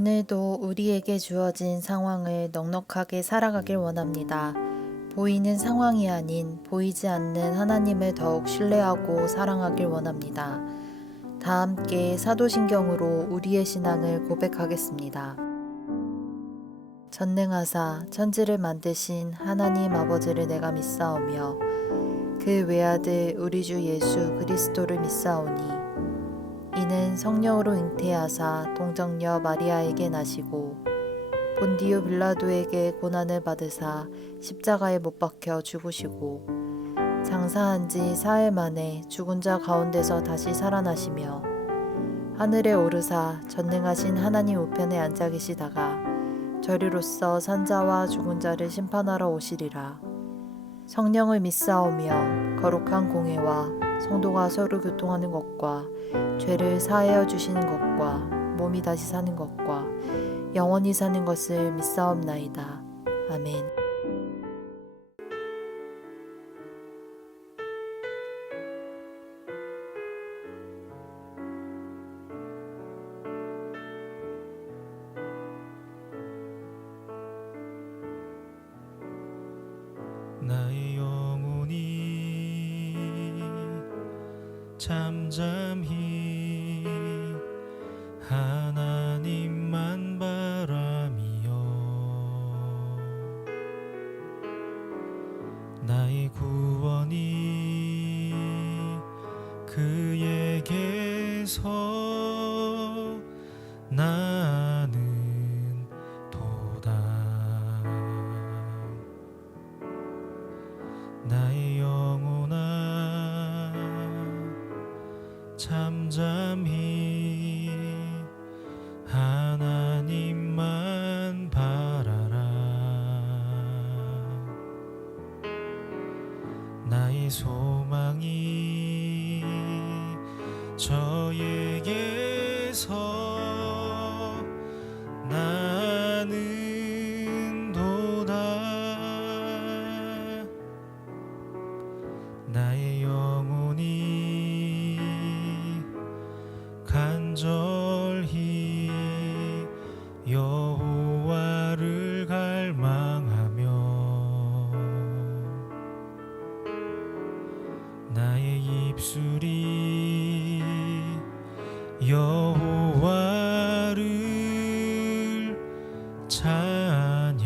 오늘도 우리에게 주어진 상황을 넉넉하게 살아가길 원합니다. 보이는 상황이 아닌 보이지 않는 하나님을 더욱 신뢰하고 사랑하길 원합니다. 다 함께 사도신경으로 우리의 신앙을 고백하겠습니다. 전능하사 천지를 만드신 하나님 아버지를 내가 믿사오며 그 외아들 우리 주 예수 그리스도를 믿사오니 이는 성령으로 잉태하사 동정녀 마리아에게 나시고 본디오 빌라도에게 고난을 받으사 십자가에 못 박혀 죽으시고 장사한 지 사흘 만에 죽은 자 가운데서 다시 살아나시며 하늘에 오르사 전능하신 하나님 우편에 앉아 계시다가 저리로서 산자와 죽은 자를 심판하러 오시리라. 성령을 믿사오며 거룩한 공회와 성도가 서로 교통하는 것과 죄를 사하여 주시는 것과 몸이 다시 사는 것과 영원히 사는 것을 믿사옵나이다. 아멘. 나의 영혼이 잠잠히 하나님만 바라미요 나의 구원이 그에게서 나는 도다 나의 영혼아 잠잠히 하나님만 바라라 나의 소망이 저에게서 나는 도다 나의 영혼이 간절히 여호와를 갈망하며 나의 입술이 여호와를 찬양하리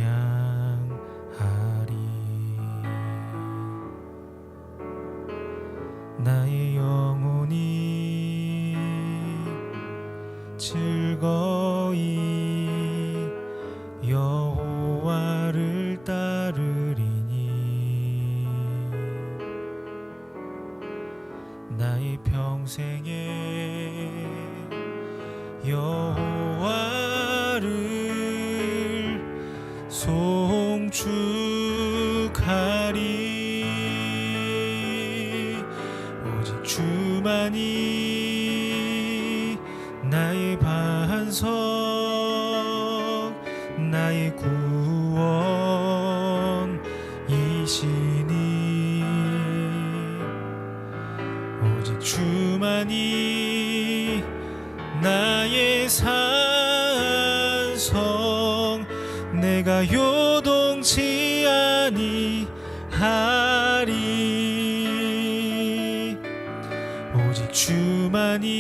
나의 영혼이 즐거이 여호와를 따르리니 나의 평생에 여호와를 송축하리 오직 주만이 나의 반석 나의 구원이시니 오직 주만이 나의 산성 내가 요동치 아니하리 오직 주만이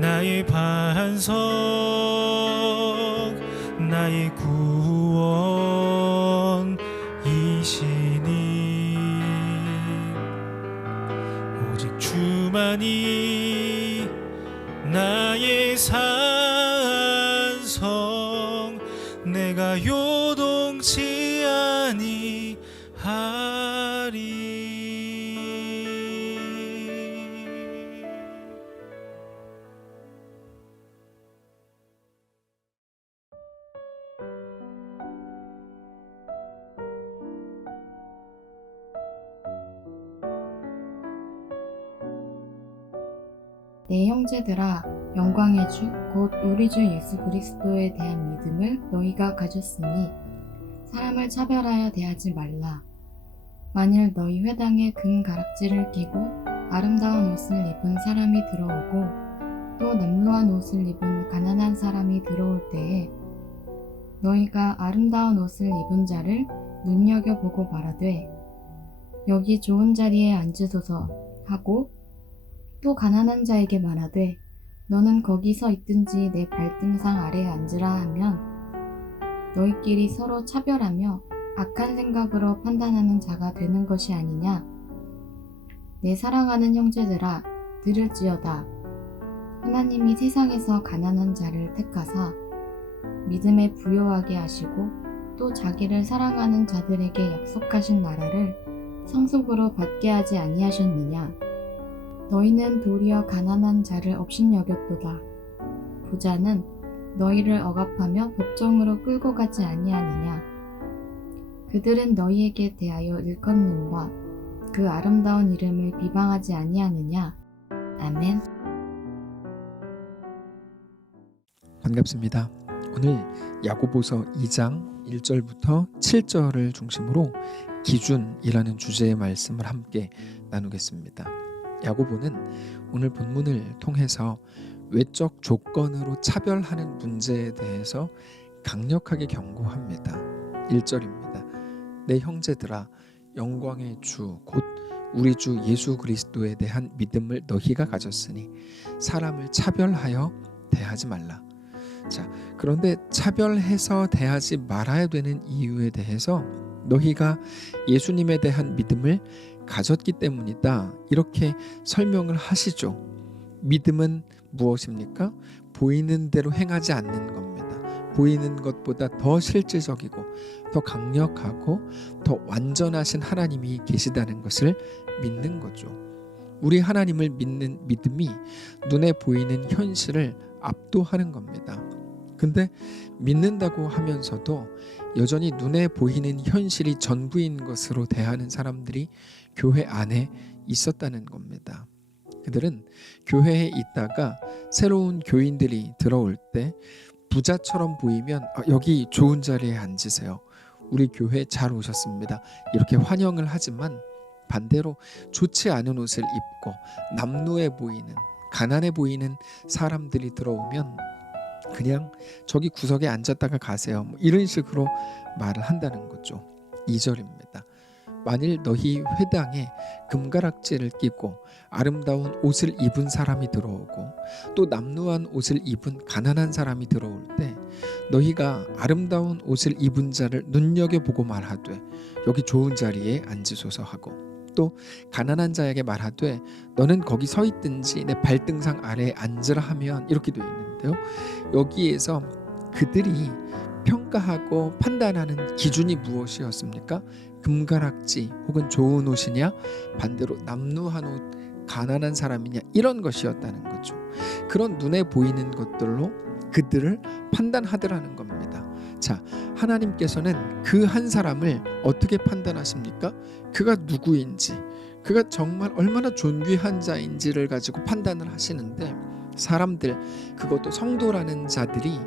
나의 반석 나의 구원이시니 오직 주만이 나의 산성 내가 요동치 아니하리 내 형제들아, 영광의 주 곧 우리 주 예수 그리스도에 대한 믿음을 너희가 가졌으니 사람을 차별하여 대하지 말라. 만일 너희 회당에 금 가락지를 끼고 아름다운 옷을 입은 사람이 들어오고 또 남루한 옷을 입은 가난한 사람이 들어올 때에 너희가 아름다운 옷을 입은 자를 눈여겨보고 말하되 여기 좋은 자리에 앉으소서 하고 또 가난한 자에게 말하되 너는 거기 서 있든지 내 발등상 아래에 앉으라 하면 너희끼리 서로 차별하며 악한 생각으로 판단하는 자가 되는 것이 아니냐. 내 사랑하는 형제들아 들을지어다. 하나님이 세상에서 가난한 자를 택하사 믿음에 부요하게 하시고 또 자기를 사랑하는 자들에게 약속하신 나라를 상속으로 받게 하지 아니하셨느냐. 너희는 도리어 가난한 자를 업신여겼도다. 부자는 너희를 억압하며 법정으로 끌고 가지 아니하느냐. 그들은 너희에게 대하여 일컫는 바 그 아름다운 이름을 비방하지 아니하느냐. 아멘. 반갑습니다. 오늘 야고보서 2장 1절부터 7절을 중심으로 기준이라는 주제의 말씀을 함께 나누겠습니다. 야고보는 오늘 본문을 통해서 외적 조건으로 차별하는 문제에 대해서 강력하게 경고합니다. 1절입니다. 내 형제들아 영광의 주 곧 우리 주 예수 그리스도에 대한 믿음을 너희가 가졌으니 사람을 차별하여 대하지 말라. 자, 그런데 차별해서 대하지 말아야 되는 이유에 대해서 너희가 예수님에 대한 믿음을 가졌기 때문이다. 이렇게 설명을 하시죠. 믿음은 무엇입니까? 보이는 대로 행하지 않는 겁니다. 보이는 것보다 더 실제적이고 더 강력하고 더 완전하신 하나님이 계시다는 것을 믿는 거죠. 우리 하나님을 믿는 믿음이 눈에 보이는 현실을 압도하는 겁니다. 근데 믿는다고 하면서도 여전히 눈에 보이는 현실이 전부인 것으로 대하는 사람들이 교회 안에 있었다는 겁니다. 그들은 교회에 있다가 새로운 교인들이 들어올 때 부자처럼 보이면 여기 좋은 자리에 앉으세요. 우리 교회 잘 오셨습니다. 이렇게 환영을 하지만 반대로 좋지 않은 옷을 입고 남루해 보이는 가난해 보이는 사람들이 들어오면 그냥 저기 구석에 앉았다가 가세요. 이런 식으로 말을 한다는 거죠. 2절입니다. 만일 너희 회당에 금가락지를 끼고 아름다운 옷을 입은 사람이 들어오고 또 남루한 옷을 입은 가난한 사람이 들어올 때 너희가 아름다운 옷을 입은 자를 눈여겨보고 말하되 여기 좋은 자리에 앉으소서 하고 또 가난한 자에게 말하되 너는 거기 서 있든지 내 발등상 아래에 앉으라 하면 이렇게 되어 있는데요. 여기에서 그들이 평가하고 판단하는 기준이 무엇이었습니까? 금가락지 혹은 좋은 옷이냐 반대로 남루한 옷 가난한 사람이냐 이런 것이었다는 거죠. 그런 눈에 보이는 것들로 그들을 판단하더라는 겁니다. 자, 하나님께서는 그 한 사람을 어떻게 판단하십니까? 그가 누구인지, 그가 정말 얼마나 존귀한 자인지를 가지고 판단을 하시는데 사람들, 그것도 성도라는 자들이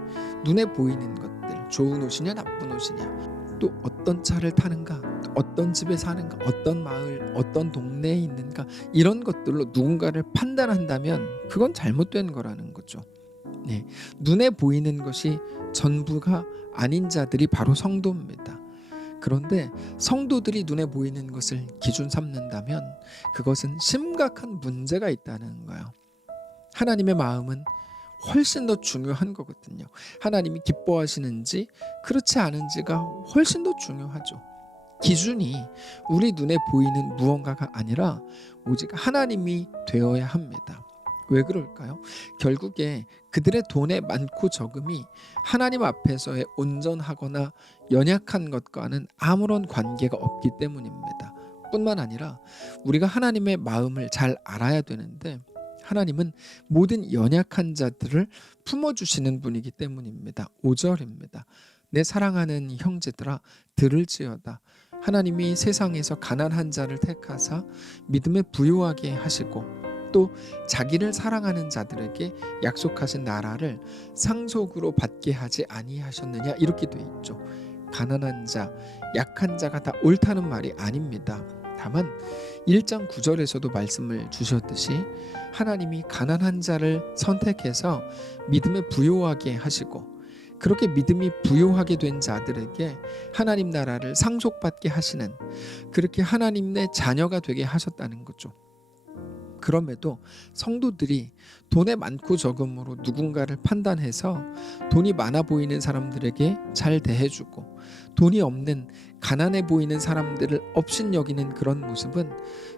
눈에 보이는 것들, 좋은 옷이냐 나쁜 옷이냐, 또 어떤 차를 타는가, 어떤 집에 사는가, 어떤 마을, 어떤 동네에 있는가, 이런 것들로 누군가를 판단한다면 그건 잘못된 거라는 거죠. 네, 눈에 보이는 것이 전부가 아닌 자들이 바로 성도입니다. 그런데 성도들이 눈에 보이는 것을 기준 삼는다면 그것은 심각한 문제가 있다는 거예요. 하나님의 마음은 훨씬 더 중요한 거거든요. 하나님이 기뻐하시는지 그렇지 않은지가 훨씬 더 중요하죠. 기준이 우리 눈에 보이는 무언가가 아니라 오직 하나님이 되어야 합니다. 왜 그럴까요? 결국에 그들의 돈의 많고 적음이 하나님 앞에서의 온전하거나 연약한 것과는 아무런 관계가 없기 때문입니다. 뿐만 아니라 우리가 하나님의 마음을 잘 알아야 되는데 하나님은 모든 연약한 자들을 품어주시는 분이기 때문입니다. 5절입니다. 내 사랑하는 형제들아 들을지어다. 하나님이 세상에서 가난한 자를 택하사 믿음에 부요하게 하시고 또 자기를 사랑하는 자들에게 약속하신 나라를 상속으로 받게 하지 아니하셨느냐 이렇게 돼 있죠. 가난한 자, 약한 자가 다 옳다는 말이 아닙니다. 다만 1장 9절에서도 말씀을 주셨듯이 하나님이 가난한 자를 선택해서 믿음에 부요하게 하시고 그렇게 믿음이 부요하게 된 자들에게 하나님 나라를 상속받게 하시는, 그렇게 하나님의 자녀가 되게 하셨다는 거죠. 그럼에도 성도들이 돈의 많고 적음으로 누군가를 판단해서 돈이 많아 보이는 사람들에게 잘 대해주고 돈이 없는 가난해 보이는 사람들을 업신여기는 그런 모습은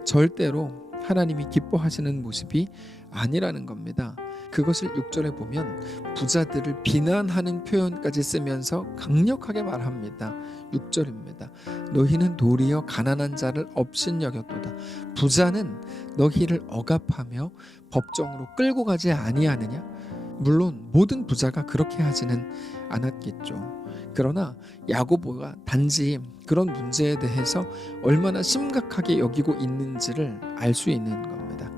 절대로 하나님이 기뻐하시는 모습이 아니라는 겁니다. 그것을 6절에 보면 부자들을 비난하는 표현까지 쓰면서 강력하게 말합니다. 6절입니다. 너희는 도리어 가난한 자를 업신여겼도다. 부자는 너희를 억압하며 법정으로 끌고 가지 아니하느냐? 물론 모든 부자가 그렇게 하지는 않았겠죠. 그러나 야고보가 단지 그런 문제에 대해서 얼마나 심각하게 여기고 있는지를 알 수 있는 겁니다.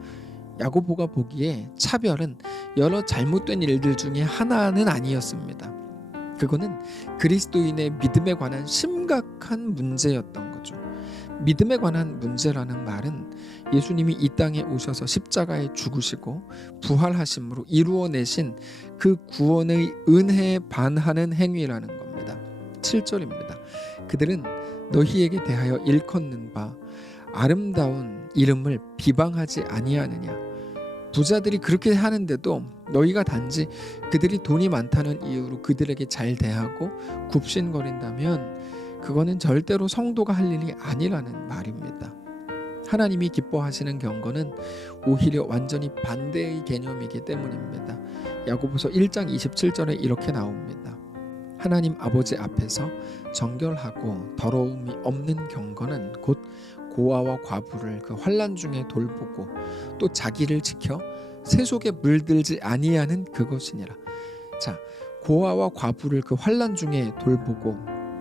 야고보가 보기에 차별은 여러 잘못된 일들 중에 하나는 아니었습니다. 그거는 그리스도인의 믿음에 관한 심각한 문제였던 거죠. 믿음에 관한 문제라는 말은 예수님이 이 땅에 오셔서 십자가에 죽으시고 부활하심으로 이루어내신 그 구원의 은혜에 반하는 행위라는 겁니다. 7절입니다. 그들은 너희에게 대하여 일컫는 바 아름다운 이름을 비방하지 아니하느냐. 부자들이 그렇게 하는데도 너희가 단지 그들이 돈이 많다는 이유로 그들에게 잘 대하고 굽신거린다면 그거는 절대로 성도가 할 일이 아니라는 말입니다. 하나님이 기뻐하시는 경건은 오히려 완전히 반대의 개념이기 때문입니다. 야고보서 1장 27절에 이렇게 나옵니다. 하나님 아버지 앞에서 정결하고 더러움이 없는 경건은 곧 고아와 과부를 그 환난 중에 돌보고 또 자기를 지켜 세속에 물들지 아니하는 그것이니라. 자, 고아와 과부를 그 환난 중에 돌보고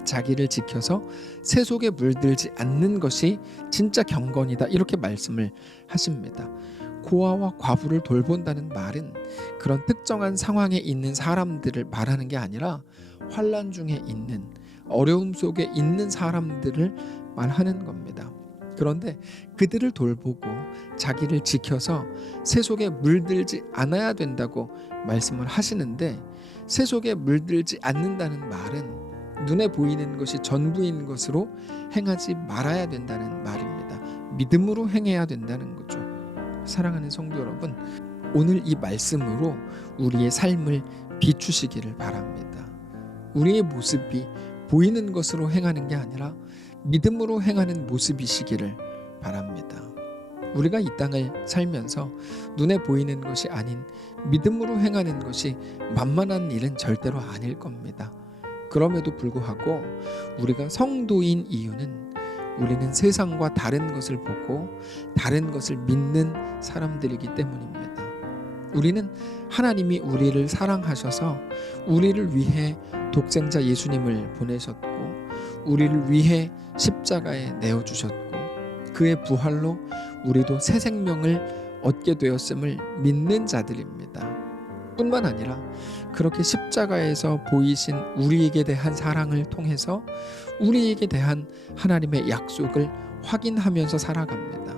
자기를 지켜서 세속에 물들지 않는 것이 진짜 경건이다, 이렇게 말씀을 하십니다. 고아와 과부를 돌본다는 말은 그런 특정한 상황에 있는 사람들을 말하는 게 아니라 환난 중에 있는, 어려움 속에 있는 사람들을 말하는 겁니다. 그런데 그들을 돌보고 자기를 지켜서 세속에 물들지 않아야 된다고 말씀을 하시는데, 세속에 물들지 않는다는 말은 눈에 보이는 것이 전부인 것으로 행하지 말아야 된다는 말입니다. 믿음으로 행해야 된다는 거죠. 사랑하는 성도 여러분, 오늘 이 말씀으로 우리의 삶을 비추시기를 바랍니다. 우리의 모습이 보이는 것으로 행하는 게 아니라 믿음으로 행하는 모습이시기를 바랍니다. 우리가 이 땅을 살면서 눈에 보이는 것이 아닌 믿음으로 행하는 것이 만만한 일은 절대로 아닐 겁니다. 그럼에도 불구하고 우리가 성도인 이유는 우리는 세상과 다른 것을 보고 다른 것을 믿는 사람들이기 때문입니다. 우리는 하나님이 우리를 사랑하셔서 우리를 위해 독생자 예수님을 보내셨고 우리를 위해 십자가에 내어주셨고 그의 부활로 우리도 새 생명을 얻게 되었음을 믿는 자들입니다. 뿐만 아니라 그렇게 십자가에서 보이신 우리에게 대한 사랑을 통해서 우리에게 대한 하나님의 약속을 확인하면서 살아갑니다.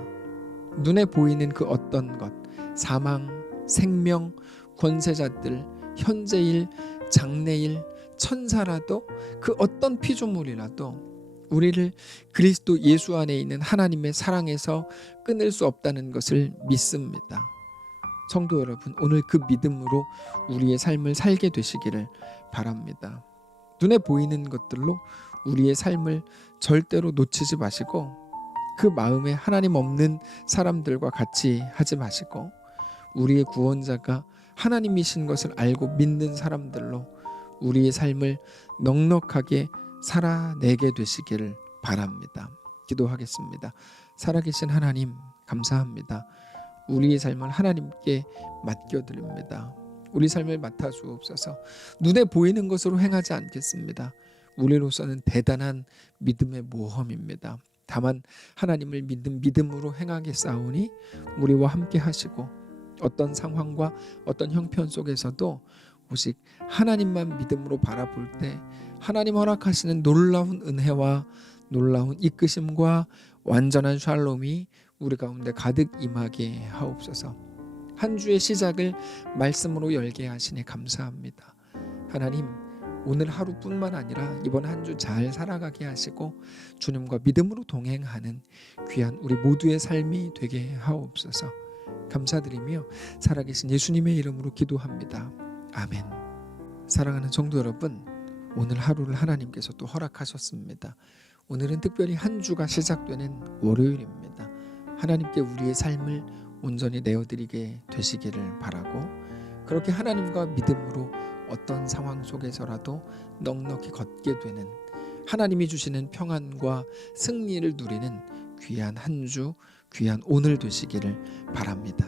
눈에 보이는 그 어떤 것, 사망, 생명, 권세자들, 현재일, 장래일, 천사라도 그 어떤 피조물이라도 우리를 그리스도 예수 안에 있는 하나님의 사랑에서 끊을 수 없다는 것을 믿습니다. 성도 여러분, 오늘 그 믿음으로 우리의 삶을 살게 되시기를 바랍니다. 눈에 보이는 것들로 우리의 삶을 절대로 놓치지 마시고 그 마음에 하나님 없는 사람들과 같이 하지 마시고 우리의 구원자가 하나님이신 것을 알고 믿는 사람들로 우리의 삶을 넉넉하게 살아내게 되시기를 바랍니다. 기도하겠습니다. 살아계신 하나님, 감사합니다. 우리의 삶을 하나님께 맡겨드립니다. 우리 삶을 맡아주옵소서. 눈에 보이는 것으로 행하지 않겠습니다. 우리로서는 대단한 믿음의 모험입니다. 다만 하나님을 믿는 믿음으로 행하겠사오니 우리와 함께 하시고 어떤 상황과 어떤 형편 속에서도 오직 하나님만 믿음으로 바라볼 때 하나님 허락하시는 놀라운 은혜와 놀라운 이끄심과 완전한 샬롬이 우리 가운데 가득 임하게 하옵소서. 한 주의 시작을 말씀으로 열게 하시니 감사합니다. 하나님, 오늘 하루뿐만 아니라 이번 한 주 잘 살아가게 하시고 주님과 믿음으로 동행하는 귀한 우리 모두의 삶이 되게 하옵소서. 감사드리며 살아계신 예수님의 이름으로 기도합니다. 아멘. 사랑하는 성도 여러분, 오늘 하루를 하나님께서 또 허락하셨습니다. 오늘은 특별히 한 주가 시작되는 월요일입니다. 하나님께 우리의 삶을 온전히 내어드리게 되시기를 바라고, 그렇게 하나님과 믿음으로 어떤 상황 속에서라도 넉넉히 걷게 되는, 하나님이 주시는 평안과 승리를 누리는 귀한 한 주, 귀한 오늘 되시기를 바랍니다.